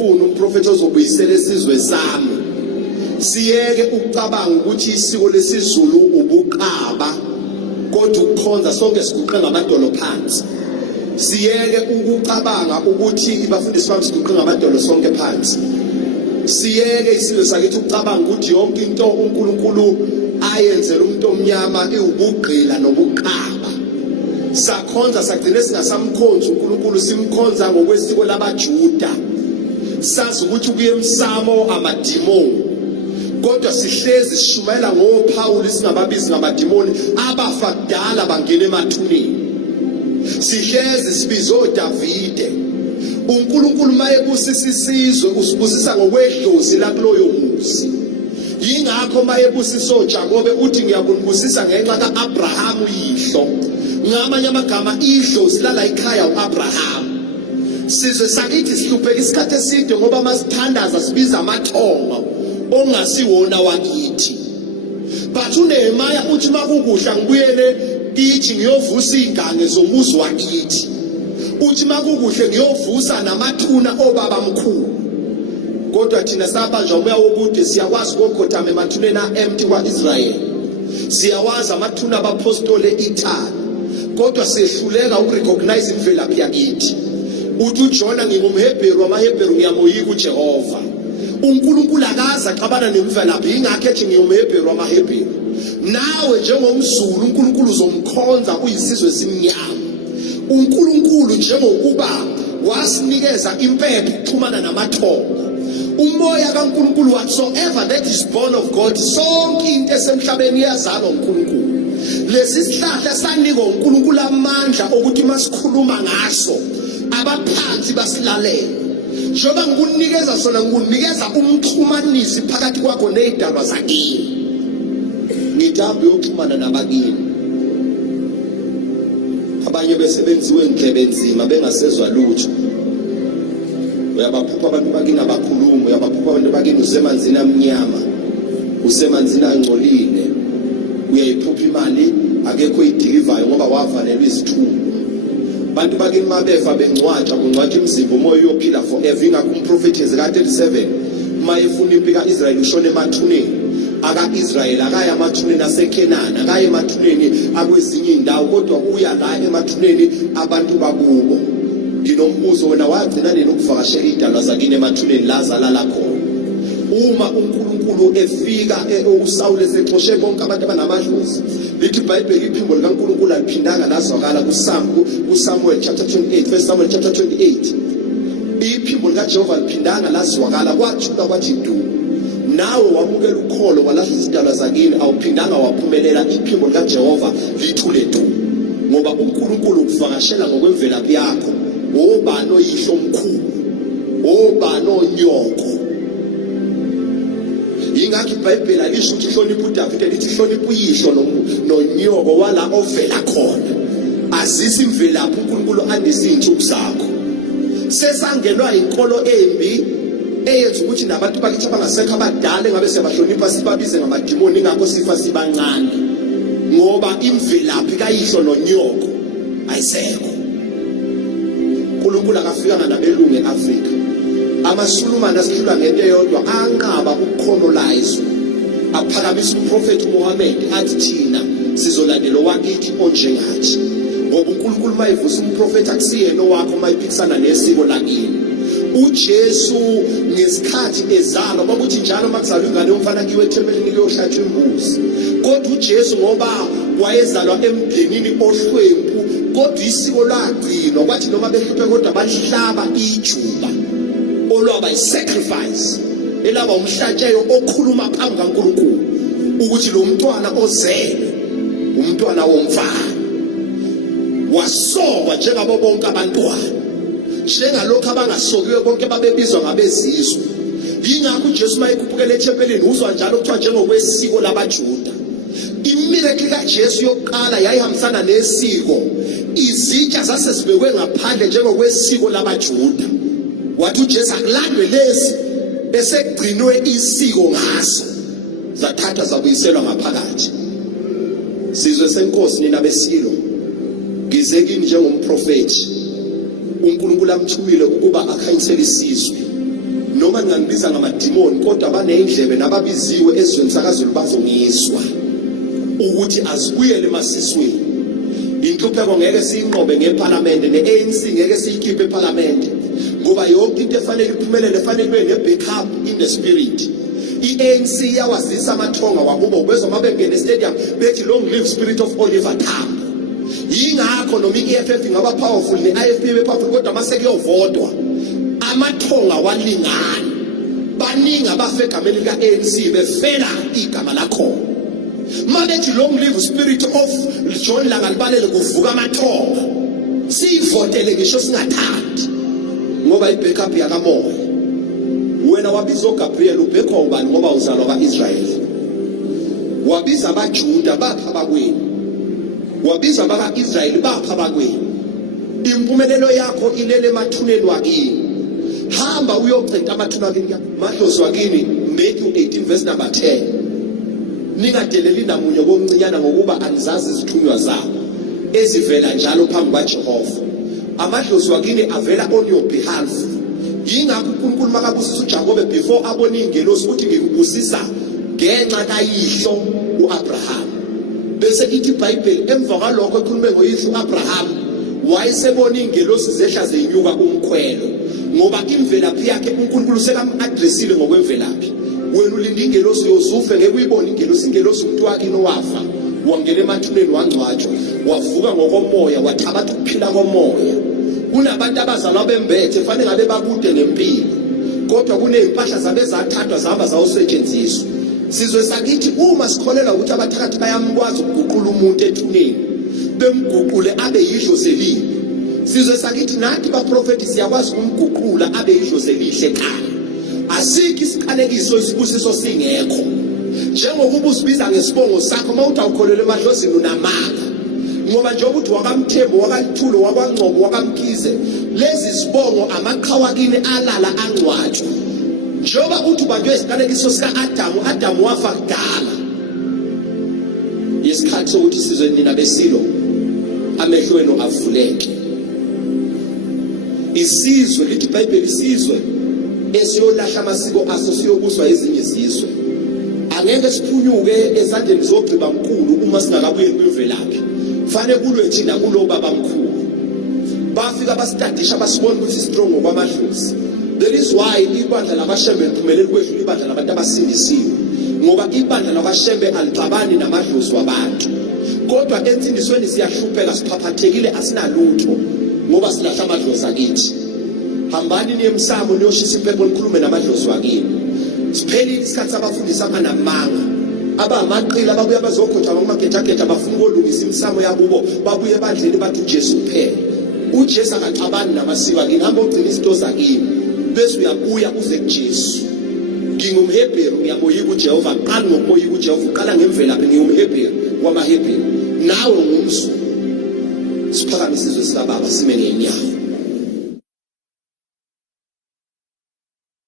ngiyofuna umprofeti ozobuyisela isizwe sami. Siyeke ukucabanga ukuthi isiko lesizulu ubuqaba kodwa ukukhonza sonke siguqe ngamadolo phansi. Siyeke ukucabanga ukuthi abafundisi bami siguqe ngamadolo sonke phansi. Siyeke isizwe sakithi ukucabanga ukuthi yonke into uNkulunkulu ayenzela umntomyama iwubugqila nobuqaba. Sakhonza sagcina singasamkhonzi uNkulunkulu, simkhonza ngokwesiko labaJuda. Sazi ukuthi kuye Emsamo amadimoni. Kodwa sihlezi sishumayela ngoPaul singababizi ngamadimoni abafa kudala bangena emathuneni. Sihlezi sibiza oDavide. uNkulunkulu mayebusisa isizwe usibusisa ngokwedlozi lakuloyo muzi. Yingakho mayebusisa oJakobe uthi ngiyakubusisa ngenxa kaAbraham uyihlo. Ngamanye amagama idlozi lala ekhaya uAbraham. Sizwe sakithi sihlupheka isikhathi eside ngoba masithandaza sibiza amathongo ongasiwona wakithi. But uNehemiah uthi makukudla ngibuyele kithi ngiyovusa ingange zomuzi wakithi. Uthi makukuhle ngiyovusa namathuna obaba mkhulu. Kodwa thina sabanjwa umoya wokude siyakwazi ukukhothama emathuneni empty kwaIsrael. Siyawazi amathuna abapostoli eItaly. Kodwa siyehluleka ukurecognize imvelaphi yakithi. Uthi uJona ngingumHebheru, amaHebheru ngiyamoyika uJehova. uNkulunkulu akaza xabana nemvelaphi, ingakho ethi ngiyumHebheru amaHebheru. Nawe njengomZulu uNkulunkulu uzomkhonza uyisizwe simnyama. uNkulunkulu njengokuba wasinikeza impepho ukuxhumana namathongo. Umoya kaNkulunkulu whatsoever that is born of God, sonke into esemhlabeni iyazalwa uNkulunkulu. Lesi sihlahla sanikwa uNkulunkulu amandla ukuthi masikhuluma ngaso abaphansi basilalela. Njoba ngikunikeza sona ngikunikeza umxhumanisi phakathi kwakho nezidalwa zakini. Ngidambe ukuxhumana nabakini. Abanye besebenziwe indlebe enzima bengasezwa lutho. Uyabaphupha abantu bakini abakhuluma, uyabaphupha abantu bakini usemanzini amnyama, usemanzini angcolile. Uyayiphupha imali akekho idilivayo ngoba wavalelwa izithungu. Bantu bakini mabefa bengcwatsha kungcwatsha imizimba umoya uyophila forever. Ingakho umprofeti Ezeka-37 mayefuna impi kaIsrayeli ushone emathuneni aka-Israyeli, akaya emathuneni aseKenani, akaya emathuneni akwezinye indawo, kodwa uya la emathuneni abantu bakubo. Nginombuzo, wena wagcina nini ukuvakashela idalwa zakini emathuneni lazalala khona? Uma uNkulunkulu efika uSawule sexoshe bonke abantu abanamahluzi, lithi iBhayibheli iphimbo likaNkulunkulu aliphindanga lazwakala kuSamuel chapter 28, verse Samuel chapter 28. Iphimbo likaJehova liphindanga lazwakala, kwathula kwathi du. Nawe wamukela ukholo walahla izidalwa zakini, awuphindanga waphumelela. Iphimbo likaJehova lithule du, ngoba uNkulunkulu ukuvakashela ngokwemvelaphi yakho. Obani oyihlo omkhulu, obani onyoko. Ingakho iBhayibheli alisho ukuthi hlonipha uDavide, lithi hlonipha uyihlo nonyoko wala ovela khona. Azisi imvelaphi uNkulunkulu andise izinsuku zakho. Sesangenwa inkolo embi eyenza ukuthi nabantu bakithi abangasekho abadala engabe sebahlonipha sibabize ngamadimoni, ingakho sifa sibancane ngoba imvelaphi kayihlo nonyoko ayisekho. uNkulunkulu akafikanga nabelungu eAfrika. AmaSulumane asihlula ngento eyodwa, anqaba ukucolonize. Aphakamisa umprofeti uMuhammad athi thina sizolandela wakithi onjengathi. Ngoba uNkulunkulu mayevusa umprofeti akusiyena owakho mayiphikisana nesiko lakini. uJesu ngesikhathi ezalwa kwakuthi njalo makuzalwa ingane yomfana kiwe ethempelini kuyohlatshwa imbuzi. Kodwa uJesu ngoba wayezalwa emndenini ohlwempu, kodwa isiko lagcinwa kwathi noma behluphe kodwa balihlaba ijuba olwaba isacrifice, elaba umhlatsheyo okhuluma phambi kaNkulunkulu ukuthi lo mntwana ozele umntwana womfana wasokwa njengabo bonke abantwana, njengalokho abangasokiwe bonke babebizwa ngabezizwe. Yingakho uJesu mayekhuphukela ethempelini uzwa njalo kuthiwa njengokwesiko labaJuda. Imiracle kaJesu yokuqala yayihambisana nesiko. Izitsha zasezibekwe ngaphandle njengokwesiko labaJuda. Wathi uJesu akulandwe lezi besekugcinwe isiko ngaso, zathatha zabuyiselwa ngaphakathi. Sizwe senkosi nina besilo, ngize kini njengomprofeti. uNkulunkulu amthumile ukuba akhanyisele isizwe noma ngingabiza ngamadimoni kodwa baneyindlebe nababiziwe ezweni sakazulu bazongizwa ukuthi asibuyele emasisweni. Inhlupheko ngeke siyinqobe ngeParliament, ne-ANC ngeke siyikhiphe eParliament ngoba yonke into efanele iphumelele efanele ibe ne-backup in the spirit. I-ANC iyawazisa amathonga Wakubo bezwa mabengena estadium bethi long live spirit of Oliver Tambo. Yingakho noma i-EFF ingaba powerful ne-IFP be powerful kodwa masekuyovotwa amathonga walingana. Baningi abafe egameni lika-ANC befela igama lakho. Mabethi long live spirit of John Langalibalele kuvuka amathonga. Siyivotele ngisho singathandi ngoba i-backup yakamoya. Wena wabiza uGabriel ubhekwa ubani ngoba uzalwa ka-Israyeli. Wabiza abaJuda bapha bakweni. Wabiza abaka-Israyeli bapha bakweni. Impumelelo yakho ilele emathuneni wakini. Hamba uyocenta amathuna wakini madlozi wakini. Matthew 18 verse number 10. Ningadeleli namunye komncinyana ngokuba anizazi izithunywa zabo ezivela njalo phambi kaJehova. Amadlozi wakini avela on your behalf. Yingakho uNkulunkulu makabusisa uJakobe before abona ingelosi ukuthi ngikubusisa ngenxa kayihlo uAbraham. Bese ithi iBhayibheli emva kwalokho ekhulume ngoyihlo uAbraham wayesebona ingelosi zehla zenyuka umkhwelo ngoba imvelaphi yakhe uNkulunkulu sekamadresile ngokwemvelaphi. Wena ulinda ingelosi yozufe ngeke uyibone ingelosi umuntu wakini owafa wangena emathuneni wangcwatshwa wavuka ngokomoya wathabatha ukuphila komoya. Kunabantu abazalwa bembethe fanele ngabe bakude ngempilo kodwa kunempahla zabe zathathwa zahamba zawusetshenziswa. Sizwe sakithi uma sikholelwa ukuthi abathakathi bayamkwazi ukuguqula umuntu ethuneni bemguqule abe yidlozi elihle. Sizwe sakithi nathi baprofeti siyakwazi ukumguqula abe yidlozi elihle ekhaya. Asikho isiqalekiso isibusiso singekho. Njengokuba usibiza ngesibongo sakho mawuthi awukholelwe emadlozini unamanga. Ngoba nje ukuthi wakamthembu wakalithulo wakwangcobo wakamkhize lezi sibongo amaqhawa kini alala angcwatshwa. Njoba uthi banjwe isiqalekiso sika-Adamu wafa kudala. Isikhathi sokuthi sizwe nina besilo amehlo enu avuleke. Isizwe lithi iBhayibheli isizwe esiyolahla amasiko aso siyobuswa ezinye izizwe. Angeke siphunyuke ezandleni zogqiba mkhulu uma singakabuyeli kwimvelaphi. Fane kulwe thina kulo baba mkhulu. Bafika basitadisha basibona ukuthi strong ngokwamadlozi. That is why ibandla labashembe Impumelelo kwedlula ibandla labantu abasindisiwe. Ngoba ibandla labashembe alixabani namadlozi wabantu. Kodwa ensindisweni siyahlupheka siphaphathekile asinalutho ngoba silahla amadlozi akithi. Hambani ni Emsamo niyoshisa impepho nikhulume namadlozi wakini. Siphelile isikhathi abafundisa abanamanga. Abamaqila babuya bazokhotha Magejageja bafuna ukulungisa imsamo yakubo babuye ebandleni bathi uJesu kuphela. uJesu akaxabani namasiko akini hamba ugcina izinto zakini bese uyabuya uze kuJesu. NgingumHebheru ngiyamoyika uJehova qala ngokumoyika uJehova uqala ngemvelaphi ngingumHebheru wamaHebheru nawe ngumZulu. Siphakamisizwe sika baba sime ngenyawo.